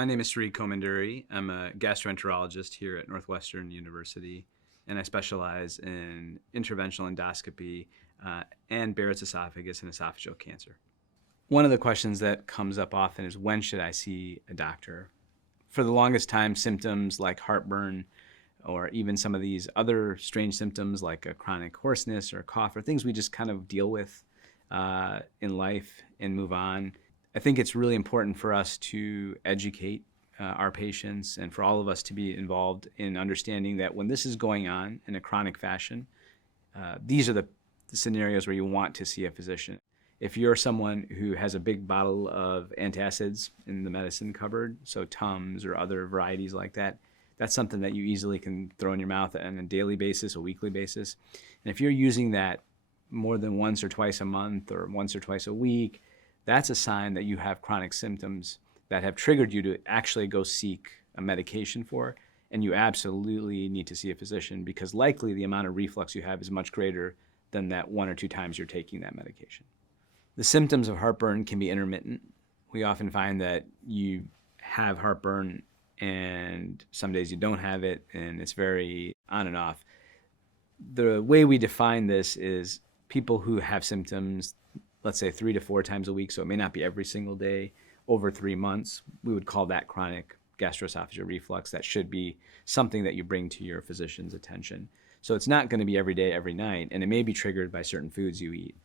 My name is Komanduri. I'm a gastroenterologist here at Northwestern University, and I specialize in interventional endoscopy and Barrett's esophagus and esophageal cancer. One of the questions that comes up often is, when should I see a doctor? For the longest time, symptoms like heartburn or even some of these other strange symptoms like a chronic hoarseness or cough are things we just kind of deal with in life and move on. I think it's really important for us to educate our patients and for all of us to be involved in understanding that when this is going on in a chronic fashion, these are the scenarios where you want to see a physician. If you're someone who has a big bottle of antacids in the medicine cupboard, so Tums or other varieties like that, that's something that you easily can throw in your mouth on a daily basis, a weekly basis. And if you're using that more than once or twice a month or once or twice a week, that's a sign that you have chronic symptoms that have triggered you to actually go seek a medication for, and you absolutely need to see a physician because likely the amount of reflux you have is much greater than that 1 or 2 times you're taking that medication. The symptoms of heartburn can be intermittent. We often find that you have heartburn and some days you don't have it, and it's very on and off. The way we define this is people who have symptoms, let's say 3 to 4 times a week, so it may not be every single day, over 3 months, we would call that chronic gastroesophageal reflux. That should be something that you bring to your physician's attention. So it's not going to be every day, every night, and it may be triggered by certain foods you eat.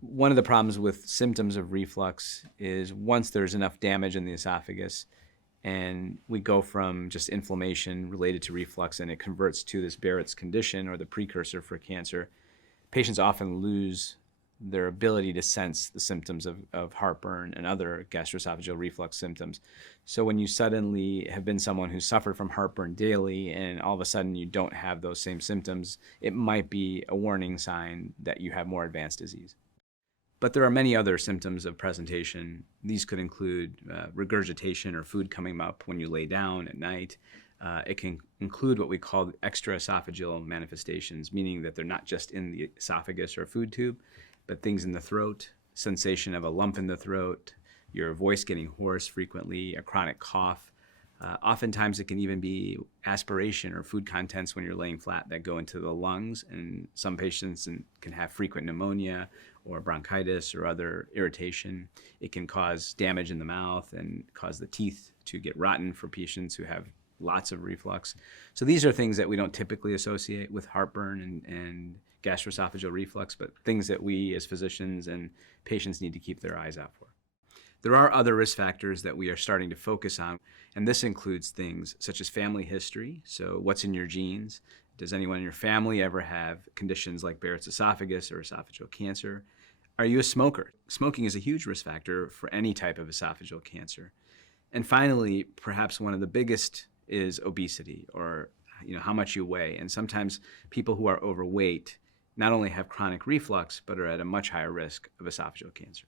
One of the problems with symptoms of reflux is once there's enough damage in the esophagus and we go from just inflammation related to reflux and it converts to this Barrett's condition or the precursor for cancer, patients often lose their ability to sense the symptoms of heartburn and other gastroesophageal reflux symptoms. So when you suddenly have been someone who suffered from heartburn daily and all of a sudden you don't have those same symptoms, it might be a warning sign that you have more advanced disease. But there are many other symptoms of presentation. These could include regurgitation or food coming up when you lay down at night. It can include what we call extraesophageal manifestations, meaning that they're not just in the esophagus or food tube, but things in the throat, sensation of a lump in the throat, your voice getting hoarse frequently, a chronic cough. Oftentimes it can even be aspiration or food contents when you're laying flat that go into the lungs, and some patients can have frequent pneumonia or bronchitis or other irritation. It can cause damage in the mouth and cause the teeth to get rotten for patients who have lots of reflux. So these are things that we don't typically associate with heartburn and gastroesophageal reflux, but things that we as physicians and patients need to keep their eyes out for. There are other risk factors that we are starting to focus on, and this includes things such as family history. So what's in your genes? Does anyone in your family ever have conditions like Barrett's esophagus or esophageal cancer? Are you a smoker? Smoking is a huge risk factor for any type of esophageal cancer. And finally, perhaps one of the biggest is obesity, or how much you weigh. And sometimes people who are overweight not only have chronic reflux, but are at a much higher risk of esophageal cancer.